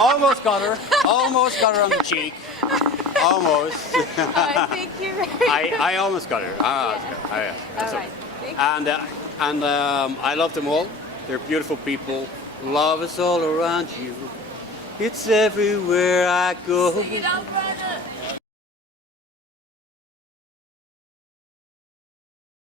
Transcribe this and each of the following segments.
Almost got her. Almost got her on the cheek. Almost. Thank you. I almost got her. That's All right. And I love them all. They're beautiful people. Love is all around you. It's everywhere I go.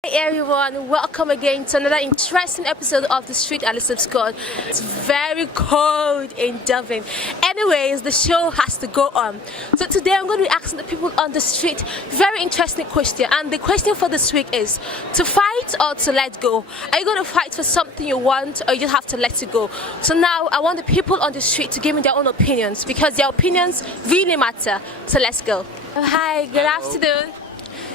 Hey everyone, welcome again to another interesting episode of The Street alisebhscott. It's very cold in Dublin. Anyways, the show has to go on. So today I'm going to be asking the people on the street very interesting question. And the question for this week is, to fight or to let go? Are you going to fight for something you want, or you just have to let it go? So now I want the people on the street to give me their own opinions, because their opinions really matter. So let's go. Hi, good afternoon.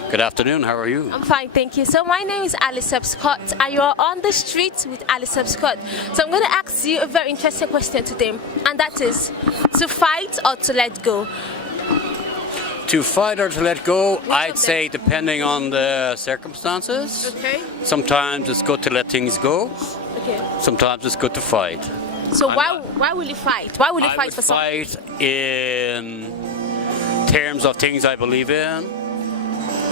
Good afternoon, how are you? I'm fine, thank you. So my name is alisebhscott and you are on the street with alisebhscott. So I'm going to ask you a very interesting question today, and that is, to fight or to let go? To fight or to let go, I'd say depending on the circumstances. Okay. Sometimes it's good to let things go. Okay. Sometimes it's good to fight. So why will you fight? Why will you fight for something? I would fight in terms of things I believe in.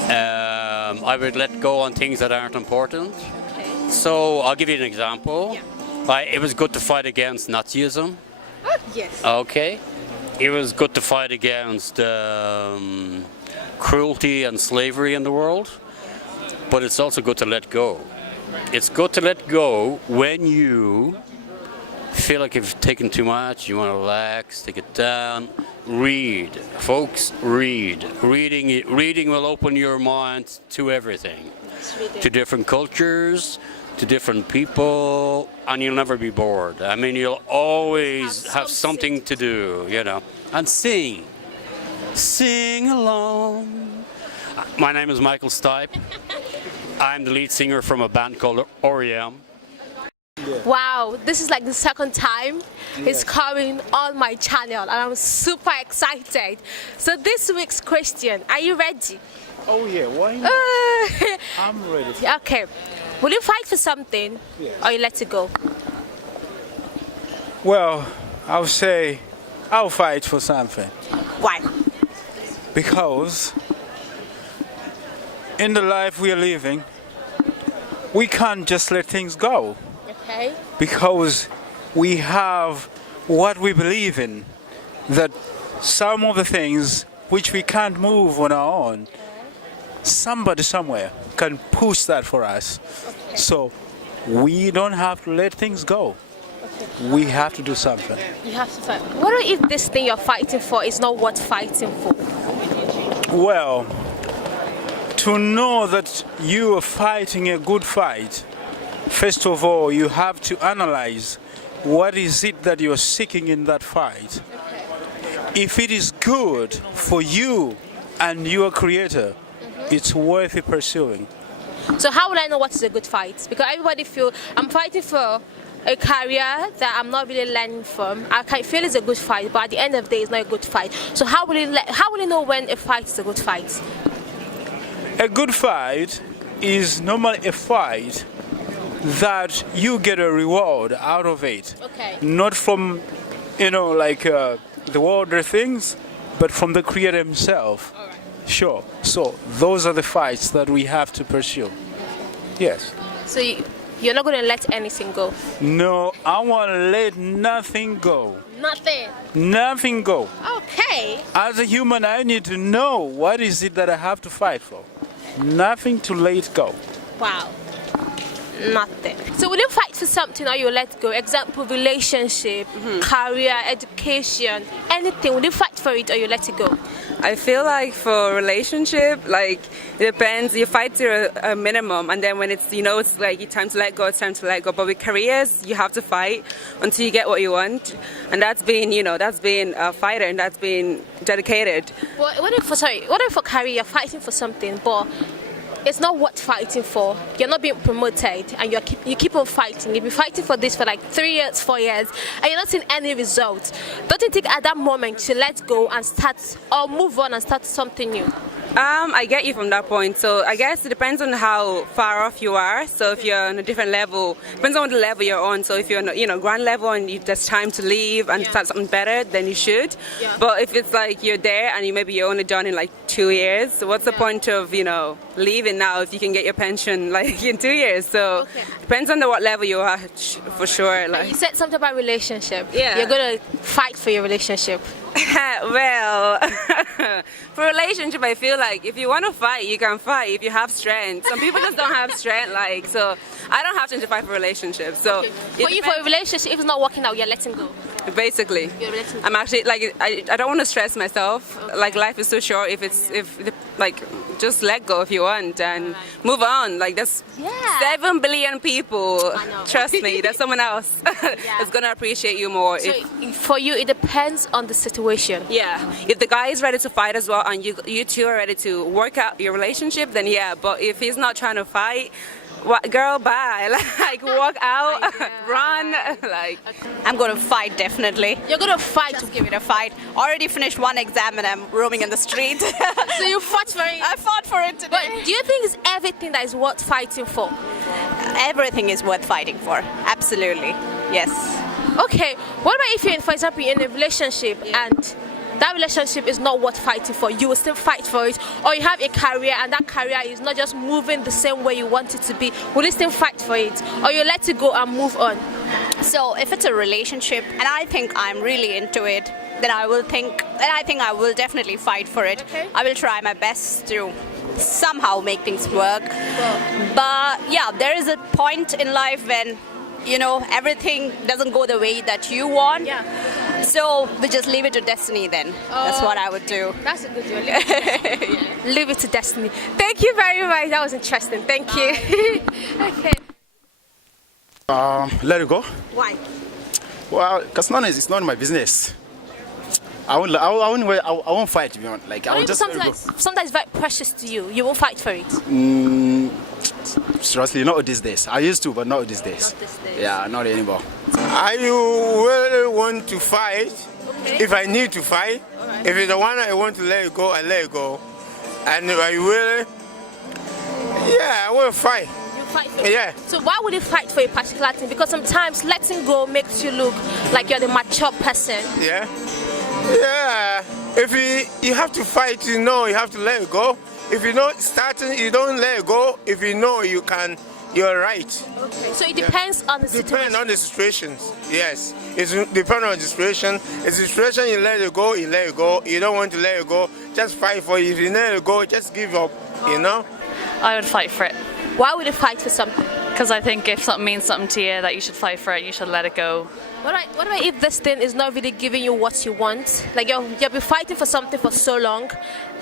I would let go on things that aren't important. Okay. So I'll give you an example. Yeah. It was good to fight against Nazism. Oh, yes. Okay. It was good to fight against cruelty and slavery in the world. But it's also good to let go. It's good to let go when you feel like you've taken too much, you want to relax, take it down. Read, folks, read. Reading will open your mind to everything, to different cultures, to different people, and you'll never be bored. I mean, you'll always have something to do, you know. And sing along. My name is Michael Stipe. I'm the lead singer from a band called R.E.M. Wow, this is like the second time it's coming on my channel, and I'm super excited. So this week's question, are you ready? Oh yeah, why not? I'm ready. Okay. Will you fight for something, or you let it go? Well, I'll say I'll fight for something. Why? Because in the life we are living, we can't just let things go. Okay. Because we have what we believe in, that some of the things which we can't move on our own, somebody somewhere can push that for us. Okay. So we don't have to let things go. Okay. We have to do something. You have to fight. What if this thing you're fighting for is not worth fighting for? Well, to know that you are fighting a good fight, first of all, you have to analyze what is it that you're seeking in that fight. Okay. If it is good for you and your creator, it's worth it pursuing. So how will I know what is a good fight? Because everybody feel I'm fighting for a career that I'm not really learning from. I can feel it's a good fight, but at the end of the day, it's not a good fight. So how will you know when a fight is a good fight? A good fight is normally a fight that you get a reward out of it. Okay. Not from, the worldly things, but from the Creator Himself. All right. Sure. So those are the fights that we have to pursue. Yes. So you're not going to let anything go? No, I want to let nothing go. Nothing? Nothing go. Okay. As a human, I need to know what is it that I have to fight for. Nothing to let go. Wow. Nothing. So will you fight for something or you let go? Example, relationship, career, education, anything. Will you fight for it or you let it go? I feel like for relationship, it depends. You fight to a minimum, and then when it's like time to let go, it's time to let go. But with careers, you have to fight until you get what you want, and that's being a fighter, and that's being dedicated. Well, what if for career you're fighting for something, but it's not worth fighting for? You're not being promoted, and you keep on fighting. You've been fighting for this for like 3 years, 4 years, and you're not seeing any results. Don't you think at that moment you let go and start, or move on and start something new? I get you from that point. So I guess it depends on how far off you are. So if you're on a different level, depends on the level you're on. So if you're on ground level and there's time to leave and start something better, then you should. Yeah. But if it's like you're there and you're only done in like 2 years, so what's the point of leaving now if you can get your pension like in 2 years? So depends on what level you are for sure. Like You said something about relationship. Yeah. You're gonna fight for your relationship. Well, for relationship, I feel like if you want to fight, you can fight if you have strength. Some people just don't have strength, so I don't have to fight for relationships. So For you, for a relationship, if it's not working out, you're letting go. basically, You're letting go. I'm actually like I don't want to stress myself. Like life is so short. Just let go if you want and move on. Like there's 7 billion people. I know. Trust me, there's someone else that's gonna appreciate you more. So for you, it depends on the situation. If the guy is ready to fight as well and you two are ready to work out your relationship, then but if he's not trying to fight, girl, bye. Like walk out, run. Like I'm going to fight, definitely. You're gonna fight. Just give it a fight. Already finished one exam and I'm roaming in the street. So you fought for it. I fought for it today. But do you think it's everything that is worth fighting for? Everything is worth fighting for. Absolutely. Yes. Okay. What about if you're, for example, you're in a relationship and that relationship is not worth fighting for? You will still fight for it, or you have a career and that career is not just moving the same way you want it to be. Will you still fight for it, or you let it go and move on? So if it's a relationship and I think I'm really into it, then I think I will definitely fight for it. Okay. I will try my best to somehow make things work. But yeah, there is a point in life when everything doesn't go the way that you want. Yeah. So we just leave it to destiny then. That's what I would do. That's a good one. Leave it to destiny. Thank you very much. That was interesting. Thank you. Okay. Let it go. Why? Well, because it's not my business. I won't fight, to be honest. Like, I will just let it go. Sometimes very precious to you. You won't fight for it. Seriously, not these days. I used to, but not these days. Not these days. Yeah, not anymore. I really want to fight if I need to fight. Alright. If it's the one I want to let it go, I let it go. And if I really, I will fight. You fight for it. Yeah. So why would you fight for a particular thing? Because sometimes letting go makes you look like you're the mature person. Yeah. Yeah. If you have to fight, you have to let it go. If you're not starting, you don't let it go. If you know you can, you're right. Okay. So it depends on the situation. Depends on the situations. Yes. It depends on the situation. If the situation you let it go, you let it go. You don't want to let it go, just fight for it. If you let it go, just give up. I would fight for it. Why would you fight for something? Because I think if something means something to you, that you should fight for it, you should let it go. What about if this thing is not really giving you what you want? Like you've been fighting for something for so long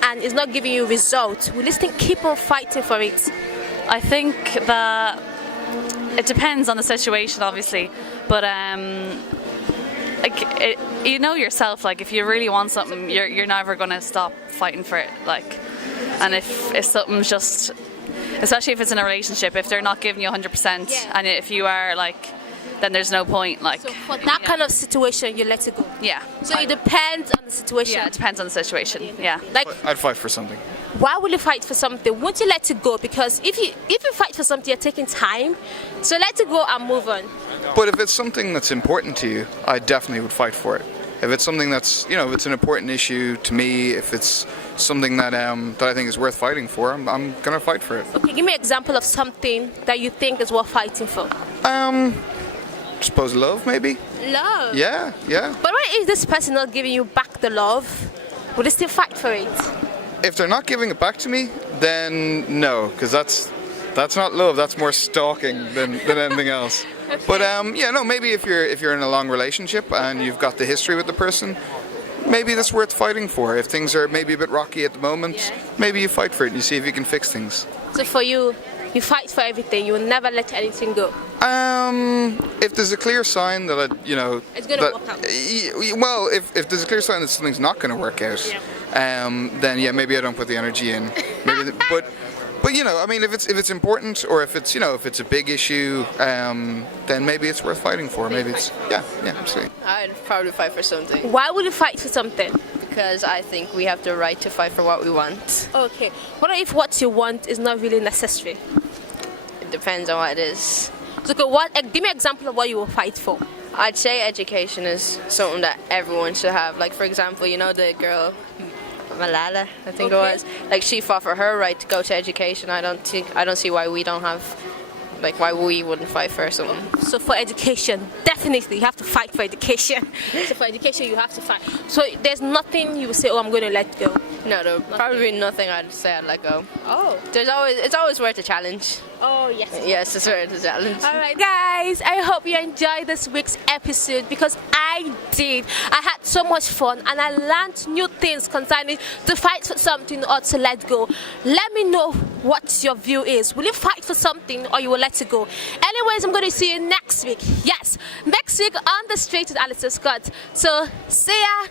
and it's not giving you results. Will you still keep on fighting for it? I think that it depends on the situation, obviously. But you know yourself, like if you really want something, you're never going to stop fighting for it. Like, and if something's just, especially if it's in a relationship, if they're not giving you 100%, and if you are like, then there's no point. Like, so for that kind of situation, you let it go. Yeah. So it depends on the situation. Yeah, it depends on the situation. Yeah. Like, I'd fight for something. why will you fight for something? Won't you let it go? Because if you fight for something, you're taking time. So let it go and move on. But if it's something that's important to you, I definitely would fight for it. If it's something that's, if it's an important issue to me, if it's something that that I think is worth fighting for, I'm gonna fight for it. Okay, give me an example of something that you think is worth fighting for. Suppose love, maybe. Love. Yeah. But what if this person not giving you back the love? Would you still fight for it? If they're not giving it back to me, then no, because that's not love. That's more stalking than anything else. But maybe if you're in a long relationship and you've got the history with the person, maybe that's worth fighting for. If things are maybe a bit rocky at the moment, maybe you fight for it and you see if you can fix things. So for you, you fight for everything. You will never let anything go. If there's a clear sign that It's gonna work out. Well, if there's a clear sign that something's not going to work out, then maybe I don't put the energy in. Maybe, but if it's important or if it's a big issue, then maybe it's worth fighting for. Maybe it's absolutely. I'd probably fight for something. Why would you fight for something? because I think we have the right to fight for what we want. Okay. What if what you want is not really necessary? It depends on what it is. So, give me an example of what you will fight for. I'd say education is something that everyone should have. Like, for example, you know the girl Malala, I think it was. Like, she fought for her right to go to education. I don't see why we don't have, like, why we wouldn't fight for something. So for education, definitely you have to fight for education. So for education, you have to fight. So there's nothing you will say, oh, I'm going to let go. No, there would probably be nothing I'd say I'd let go. Oh. It's always worth a challenge. Oh, yes. Yes, it's worth a challenge. All right, guys, I hope you enjoyed this week's episode because I did. I had so much fun and I learned new things concerning to fight for something or to let go. Let me know what your view is. Will you fight for something or you will let it go? Anyways, I'm going to see you next week. Yes, next week on The Street with Alice Scott. So, see ya.